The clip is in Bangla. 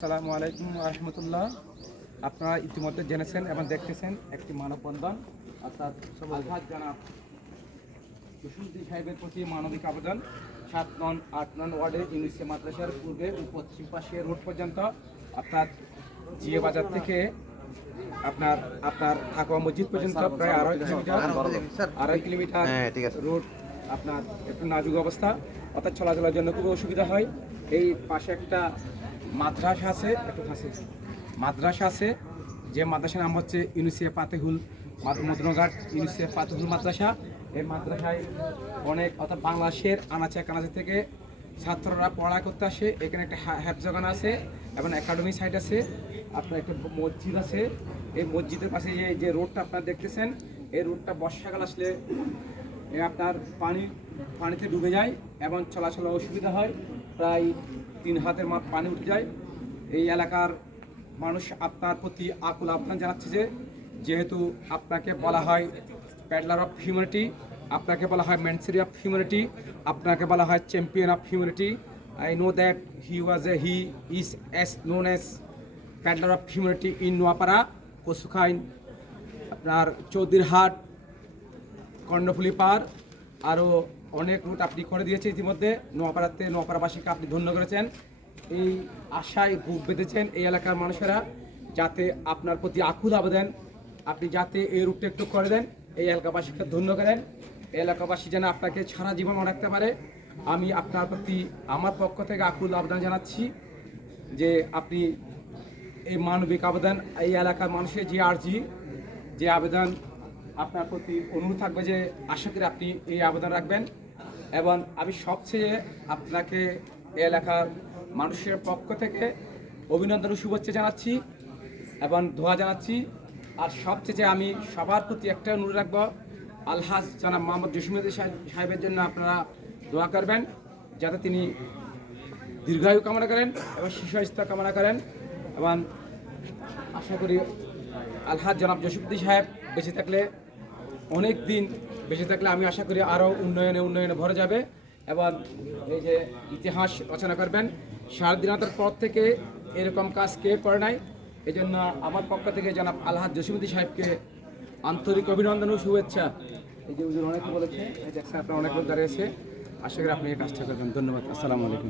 আসসালামু আলাইকুম রহমতুল্লাহ। আপনারা ইতিমধ্যে জেনেছেন এবং দেখতেছেন একটি মানববন্ধন অর্থাৎ আলহাজ জনাব জসিমউদ্দিন সাহেবের প্রতি মানবিক আবেদন 7 নং 8 নং ওয়ার্ডের ইউনিসে মাদ্রাসার পূর্বে ও পশ্চিম পাশে রোড পর্যন্ত অর্থাৎ জিয়ে বাজার থেকে আপনার থাকুয়া মসজিদ পর্যন্ত প্রায় 2.5 কিলোমিটার রোড আপনার একটু নাজুক অবস্থা, অর্থাৎ চলাচলের জন্য খুব অসুবিধা হয়। এই পাশে একটা মাদ্রাসা আছে, মাদ্রাসা আছে, যে মাদ্রাসার নাম হচ্ছে ইউনিসে ফাতেহুল মদনঘাট ইউনিসে ফাতেহুল মাদ্রাসা। এই মাদ্রাসায় অনেক অর্থাৎ বাংলাদেশের আনাচে কানাচে থেকে ছাত্ররা পড়া করতে আসে। এখানে একটা হেফজখান আছে এবং একাডেমি সাইট আছে, আপনার একটা মসজিদ আছে। এই মসজিদের পাশে যে রোডটা আপনারা দেখতেছেন, এই রোডটা বর্ষাকাল আসলে আপনার পানিতে ডুবে যায় এবং চলাচলে অসুবিধা হয়, প্রায় 3 হাতের মাপ পানি উঠে যায়। এই এলাকার মানুষ আপনার প্রতি আকুল আহ্বান জানাচ্ছে যে যেহেতু আপনাকে বলা হয় প্যাডলার অফ হিউম্যানিটি, আপনাকে বলা হয় ম্যানসেরি অফ হিউম্যানিটি, আপনাকে বলা হয় champion of humanity. I know that he is as known as paddler of humanity in Noapara, Kasukhain, আপনার চৌধুরীহাট, কর্ণফুলি পার, আরও অনেক রুট আপনি করে দিয়েছে ইতিমধ্যে। নোয়াপাড়াবাসীকে আপনি ধন্য করেছেন, এই আশায় বুক বেঁধেছেন এই এলাকার মানুষেরা, যাতে আপনার প্রতি আকুল আবেদন আপনি যাতে এই রুটটা একটু করে দেন, এই এলাকাবাসীকে ধন্য করেন। এই এলাকাবাসী যেন আপনাকে সারা জীবন মনে রাখতে পারে। আমি আপনার প্রতি আমার পক্ষ থেকে আকুল আবেদন জানাচ্ছি যে আপনি এই মানবিক আবেদন, এই এলাকার মানুষের যে আর্জি, যে আবেদন, আপনার প্রতি অনুরোধ থাকবে যে আশা করি আপনি এই আবেদন রাখবেন। এবং আমি সবচেয়ে আপনাকে এই এলাকার মানুষের পক্ষ থেকে অভিনন্দন ও শুভেচ্ছা জানাচ্ছি এবং দোয়া জানাচ্ছি। আর সবচেয়ে আমি সবার প্রতি একটা অনুরোধ রাখবো, আলহাজ জনাব মোহাম্মদ জসিমউদ্দিন সাহেবের জন্য আপনারা দোয়া করবেন, যাতে তিনি দীর্ঘায়ু কামনা করেন এবং সুস্বাস্থ্য কামনা করেন। এবং আশা করি আলহাজ জনাব জসিমউদ্দিন সাহেব বেঁচে থাকলে, অনেক দিন বেঁচে থাকলে আমি আশা করি আরও উন্নয়নে ভরে যাবে এবং এই যে ইতিহাস রচনা করবেন। স্বাধীনতার পর থেকে এরকম কাজ কে করে নাই। এই জন্য আমার পক্ষ থেকে জনাব আলহাজ জসিমউদ্দিন সাহেবকে আন্তরিক অভিনন্দন ও শুভেচ্ছা। এই যে হুজুর অনেক বলেছে, আপনার অনেক লোক দাঁড়িয়েছে, আশা করি আপনি এই কাজটা করবেন। ধন্যবাদ। আসসালামু আলাইকুম।